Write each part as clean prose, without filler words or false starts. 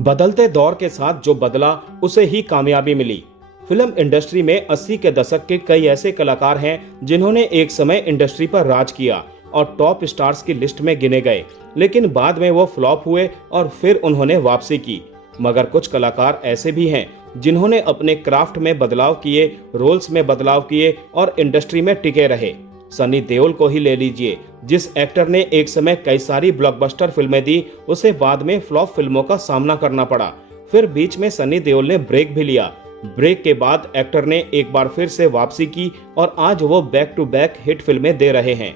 बदलते दौर के साथ जो बदला उसे ही कामयाबी मिली। फिल्म इंडस्ट्री में 80 के दशक के कई ऐसे कलाकार हैं जिन्होंने एक समय इंडस्ट्री पर राज किया और टॉप स्टार्स की लिस्ट में गिने गए, लेकिन बाद में वो फ्लॉप हुए और फिर उन्होंने वापसी की। मगर कुछ कलाकार ऐसे भी हैं जिन्होंने अपने क्राफ्ट में बदलाव किए, रोल्स में बदलाव किए और इंडस्ट्री में टिके रहे। सनी देओल को ही ले लीजिए, जिस एक्टर ने एक समय कई सारी ब्लॉकबस्टर फिल्में दी, उसे बाद में फ्लॉप फिल्मों का सामना करना पड़ा। फिर बीच में सनी देओल ने ब्रेक भी लिया। ब्रेक के बाद एक्टर ने एक बार फिर से वापसी की और आज वो बैक टू बैक हिट फिल्में दे रहे हैं।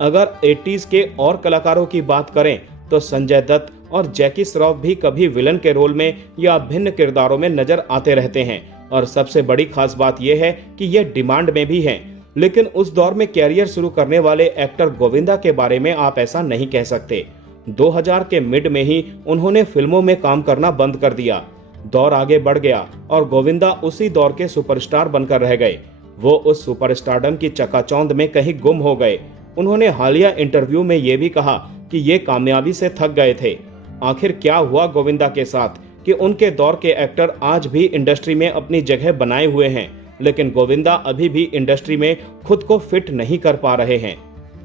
अगर 80s के और कलाकारों की बात करें तो संजय दत्त और जैकी श्रॉफ भी कभी विलन के रोल में या भिन्न किरदारों में नजर आते रहते हैं और सबसे बड़ी खास बात यह है कि ये डिमांड में भी हैं। लेकिन उस दौर में कैरियर शुरू करने वाले एक्टर गोविंदा के बारे में आप ऐसा नहीं कह सकते। 2000 के मिड में ही उन्होंने फिल्मों में काम करना बंद कर दिया। दौर आगे बढ़ गया और गोविंदा उसी दौर के सुपरस्टार बनकर रह गए। वो उस सुपरस्टारडम की चकाचौंध में कहीं गुम हो गए। उन्होंने हालिया इंटरव्यू में ये भी कहा कि ये कामयाबी से थक गए थे। आखिर क्या हुआ गोविंदा के साथ कि उनके दौर के एक्टर आज भी इंडस्ट्री में अपनी जगह बनाए हुए हैं, लेकिन गोविंदा अभी भी इंडस्ट्री में खुद को फिट नहीं कर पा रहे हैं।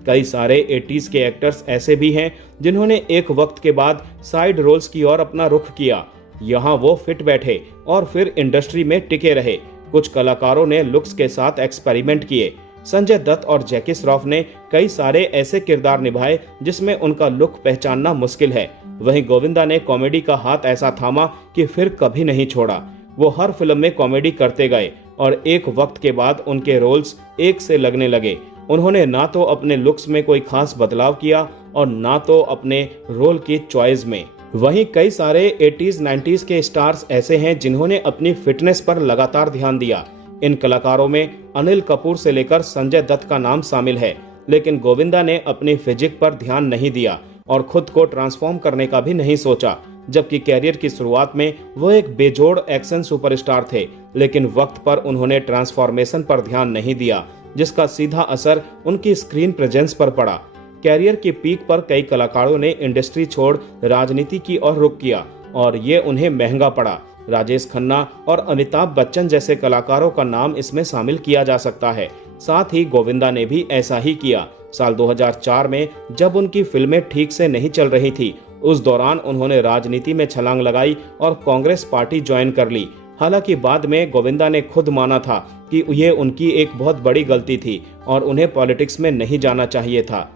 कई सारे 80s के एक्टर्स ऐसे भी हैं जिन्होंने एक वक्त के बाद साइड रोल्स की ओर अपना रुख किया। यहाँ वो फिट बैठे और फिर इंडस्ट्री में टिके रहे। कुछ कलाकारों ने लुक्स के साथ एक्सपेरिमेंट किए। संजय दत्त और जैकी श्रॉफ ने कई सारे ऐसे किरदार निभाए जिसमें उनका लुक पहचानना मुश्किल है। वहीं गोविंदा ने कॉमेडी का हाथ ऐसा थामा कि फिर कभी नहीं छोड़ा। वो हर फिल्म में कॉमेडी करते गए और एक वक्त के बाद उनके रोल्स एक से लगने लगे। उन्होंने ना तो अपने लुक्स में कोई खास बदलाव किया और ना तो अपने रोल की चॉइस में। वहीं कई सारे 80s 90s के स्टार्स ऐसे हैं जिन्होंने अपनी फिटनेस पर लगातार ध्यान दिया। इन कलाकारों में अनिल कपूर से लेकर संजय दत्त का नाम शामिल है, लेकिन गोविंदा ने अपनी फिजिक पर ध्यान नहीं दिया और खुद को ट्रांसफॉर्म करने का भी नहीं सोचा। जबकि कैरियर की शुरुआत में वो एक बेजोड़ एक्शन सुपरस्टार थे, लेकिन वक्त पर उन्होंने ट्रांसफॉर्मेशन पर ध्यान नहीं दिया, जिसका सीधा असर उनकी स्क्रीन प्रेजेंस पर पड़ा। कैरियर की पीक पर कई कलाकारों ने इंडस्ट्री छोड़ राजनीति की ओर रुख किया और ये उन्हें महंगा पड़ा। राजेश खन्ना और अमिताभ बच्चन जैसे कलाकारों का नाम इसमें शामिल किया जा सकता है। साथ ही गोविंदा ने भी ऐसा ही किया। साल 2004 में जब उनकी फिल्में ठीक से नहीं चल रही थी, उस दौरान उन्होंने राजनीति में छलांग लगाई और कांग्रेस पार्टी ज्वाइन कर ली। हालांकि बाद में गोविंदा ने खुद माना था कि ये उनकी एक बहुत बड़ी गलती थी और उन्हें पॉलिटिक्स में नहीं जाना चाहिए था।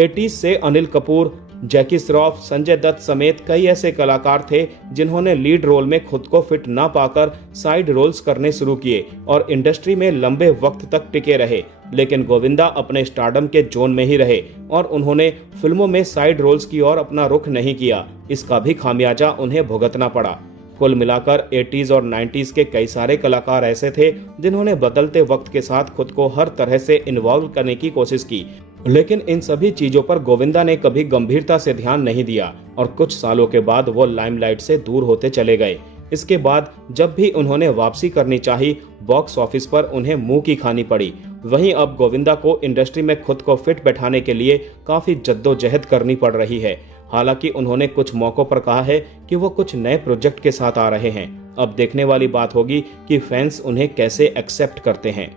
80s से अनिल कपूर, जैकी श्रॉफ, संजय दत्त समेत कई ऐसे कलाकार थे जिन्होंने लीड रोल में खुद को फिट ना पाकर साइड रोल्स करने शुरू किए और इंडस्ट्री में लंबे वक्त तक टिके रहे। लेकिन गोविंदा अपने स्टारडम के जोन में ही रहे और उन्होंने फिल्मों में साइड रोल्स की ओर अपना रुख नहीं किया। इसका भी खामियाजा उन्हें भुगतना पड़ा। कुल मिलाकर 80s और 90s के कई सारे कलाकार ऐसे थे जिन्होंने बदलते वक्त के साथ खुद को हर तरह से इन्वॉल्व करने की कोशिश की, लेकिन इन सभी चीजों पर गोविंदा ने कभी गंभीरता से ध्यान नहीं दिया और कुछ सालों के बाद वो लाइमलाइट से दूर होते चले गए। इसके बाद जब भी उन्होंने वापसी करनी चाही, बॉक्स ऑफिस पर उन्हें मुंह की खानी पड़ी। वहीं अब गोविंदा को इंडस्ट्री में खुद को फिट बैठाने के लिए काफी जद्दोजहद करनी पड़ रही है। हालांकि उन्होंने कुछ मौकों पर कहा है कि वो कुछ नए प्रोजेक्ट के साथ आ रहे हैं। अब देखने वाली बात होगी कि फैंस उन्हें कैसे एक्सेप्ट करते हैं।